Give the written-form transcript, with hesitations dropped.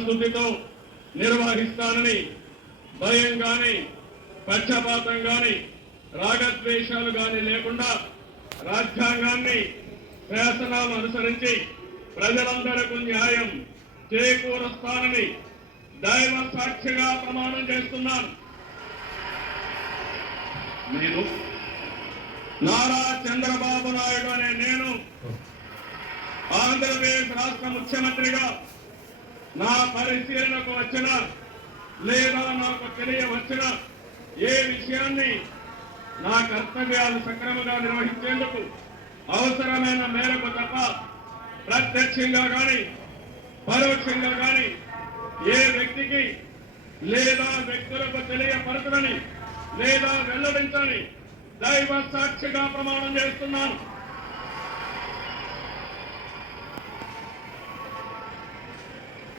శుద్ధితో నిర్వహిస్తానని భయం గాని పక్షపాతం గాని రాగద్వేషాలు గాని లేకుండా రాజ్యాంగాన్ని శాసనాలను అనుసరించి ప్రజలందరికీ న్యాయం చేకూరుస్తానని దైవ సాక్షిగా ప్రమాణం చేస్తున్నాను. నేను నారా చంద్రబాబు నాయుడు అనే నేను ఆంధ్రప్రదేశ్ రాష్ట్ర ముఖ్యమంత్రిగా నా పరిశీలనకు వచ్చిన లేదా నాకు తెలియవచ్చిన ఏ విషయాన్ని నా కర్తవ్యాలు సక్రమంగా నిర్వహించేందుకు అవసరమైన మేరకు తప్ప ప్రత్యక్షంగా కానీ పరోక్షంగా కానీ ఏ వ్యక్తికి లేదా వ్యక్తులకు తెలియపరచని లేదా వెల్లడించని దైవ సాక్షిగా ప్రమాణం చేస్తున్నాను.